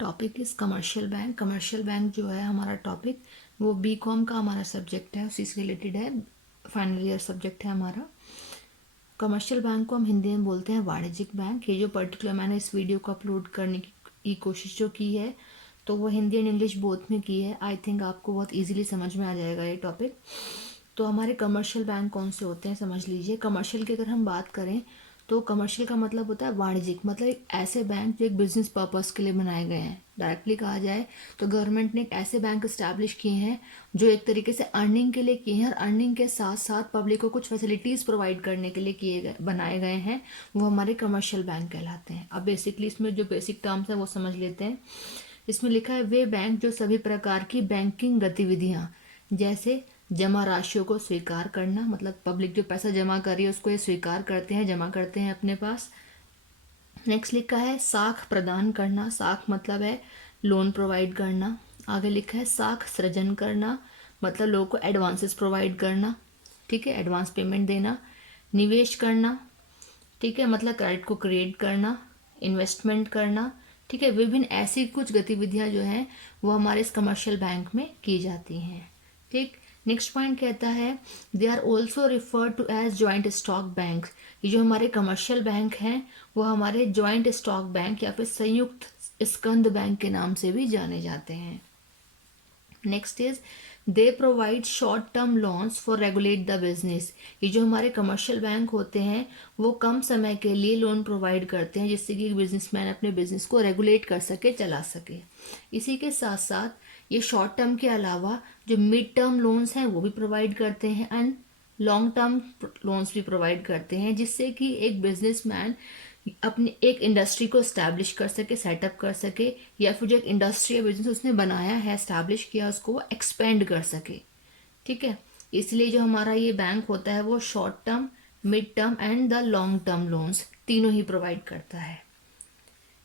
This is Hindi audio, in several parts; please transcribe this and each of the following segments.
Topic is commercial bank. Commercial bank जो है हमारा टॉपिक, वो बीकॉम का हमारा सब्जेक्ट है, उसी से रिलेटेड है, फाइनल ईयर सब्जेक्ट है हमारा। कमर्शियल बैंक को हम हिंदी में बोलते हैं वाणिज्यिक बैंक। ये जो पर्टिकुलर मैंने इस वीडियो को अपलोड करने की कोशिश जो की है, तो वो हिंदी एंड इंग्लिश बोथ में की है। आई थिंक आपको बहुत ईजिली समझ में आ जाएगा ये टॉपिक। तो हमारे कमर्शियल बैंक कौन से होते हैं समझ लीजिए। कमर्शियल की अगर हम बात करें तो कमर्शियल का मतलब होता है वाणिज्यिक, मतलब एक ऐसे बैंक जो एक बिजनेस पर्पस के लिए बनाए गए हैं। डायरेक्टली कहा जाए तो गवर्नमेंट ने एक ऐसे बैंक इस्टेब्लिश किए हैं जो एक तरीके से अर्निंग के लिए किए हैं, और अर्निंग के साथ साथ पब्लिक को कुछ फैसिलिटीज़ प्रोवाइड करने के लिए किए गए बनाए गए हैं, वो हमारे कमर्शियल बैंक कहलाते हैं। अब बेसिकली इसमें जो बेसिक टर्म्स है वो समझ लेते हैं। इसमें लिखा है वे बैंक जो सभी प्रकार की बैंकिंग गतिविधियां, जैसे जमा राशियों को स्वीकार करना, मतलब पब्लिक जो पैसा जमा कर रही है उसको ये स्वीकार करते हैं, जमा करते हैं अपने पास। नेक्स्ट लिखा है साख प्रदान करना, साख मतलब है लोन प्रोवाइड करना। आगे लिखा है साख सृजन करना, मतलब लोगों को एडवांसेस प्रोवाइड करना, ठीक है, एडवांस पेमेंट देना। निवेश करना, ठीक है, मतलब क्रेडिट को क्रिएट करना, इन्वेस्टमेंट करना, ठीक है। विभिन्न ऐसी कुछ गतिविधियां जो हैं वो हमारे इस कमर्शियल बैंक में की जाती हैं, ठीक। नेक्स्ट पॉइंट कहता है they are also referred to as joint stock bank. ये जो हमारे कमर्शियल बैंक हैं वो हमारे जॉइंट स्टॉक बैंक या फिर संयुक्त स्कंद बैंक के नाम से भी जाने जाते हैं। Next is they provide short term loans for regulate the business. ये जो हमारे कमर्शियल बैंक होते हैं वो कम समय के लिए लोन प्रोवाइड करते हैं जिससे कि बिजनेसमैन अपने बिजनेस को रेगुलेट कर सके, चला सके। इसी के साथ साथ ये शॉर्ट टर्म के अलावा जो मिड टर्म लोन्स हैं वो भी प्रोवाइड करते हैं, एंड लॉन्ग टर्म लोन्स भी प्रोवाइड करते हैं, जिससे कि एक बिजनेसमैन अपनी एक इंडस्ट्री को इस्टेब्लिश कर सके, सेटअप कर सके, या फिर जो एक इंडस्ट्री या बिजनेस उसने बनाया है, इस्टेब्लिश किया, उसको वो एक्सपेंड कर सके, ठीक है। इसलिए जो हमारा ये बैंक होता है वो short term, mid term and the long term loans तीनों ही प्रोवाइड करता है।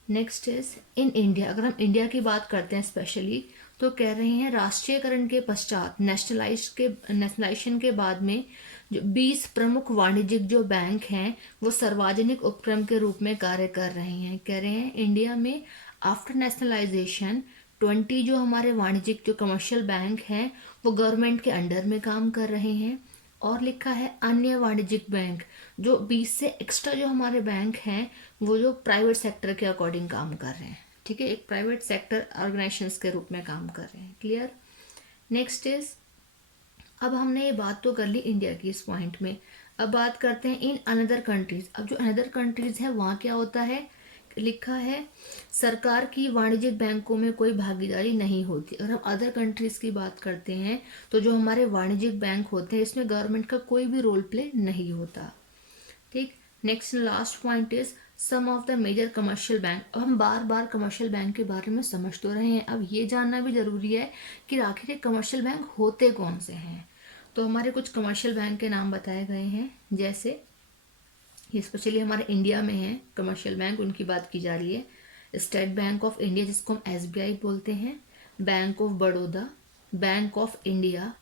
Next is in India. अगर हम इंडिया की बात करते हैं स्पेशली, तो कह रहे हैं राष्ट्रीयकरण के पश्चात, नेशनलाइजेशन के बाद में जो 20 प्रमुख वाणिज्यिक जो बैंक हैं वो सार्वजनिक उपक्रम के रूप में कार्य कर रहे हैं। कह रहे हैं इंडिया में आफ्टर नेशनलाइजेशन 20 जो हमारे वाणिज्यिक जो कमर्शियल बैंक हैं वो गवर्नमेंट के अंडर में काम कर रहे हैं। और लिखा है अन्य वाणिज्यिक बैंक, जो 20 से एक्स्ट्रा जो हमारे बैंक हैं वो जो प्राइवेट सेक्टर के अकॉर्डिंग काम कर रहे हैं, ठीक है, एक प्राइवेट सेक्टर ऑर्गेनाइजेशंस के रूप में काम कर रहे हैं। क्लियर। नेक्स्ट इज, अब हमने ये बात तो कर ली इंडिया की इस पॉइंट में, अब बात करते हैं इन अनदर कंट्रीज। अब जो अनदर कंट्रीज है वहाँ क्या होता है, लिखा है सरकार की वाणिज्यिक बैंकों में कोई भागीदारी नहीं होती। अगर हम अदर कंट्रीज की बात करते हैं तो जो हमारे वाणिज्यिक बैंक होते हैं इसमें गवर्नमेंट का कोई भी रोल प्ले नहीं होता, ठीक। Next last point is some of the major commercial bank. अब हम बार बार कमर्शियल बैंक के बारे में समझ तो रहे हैं, अब ये जानना भी जरूरी है कि आखिर कमर्शियल बैंक होते कौन से हैं। तो हमारे कुछ कमर्शियल बैंक के नाम बताए गए हैं, जैसे ये स्पेशली हमारे इंडिया में है कमर्शियल बैंक, उनकी बात की जा रही है। स्टेट बैंक ऑफ इंडिया जिसको हम SBI बोलते हैं, bank of Baroda, bank of India,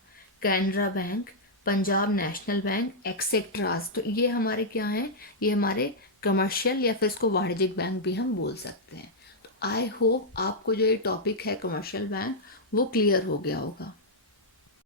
Canara bank, Punjab national bank, etceteras. तो ये हमारे क्या हैं, ये हमारे कमर्शियल या फिर इसको वाणिज्यिक बैंक भी हम बोल सकते हैं। तो आई होप आपको जो ये टॉपिक है कमर्शियल बैंक वो क्लियर हो गया होगा।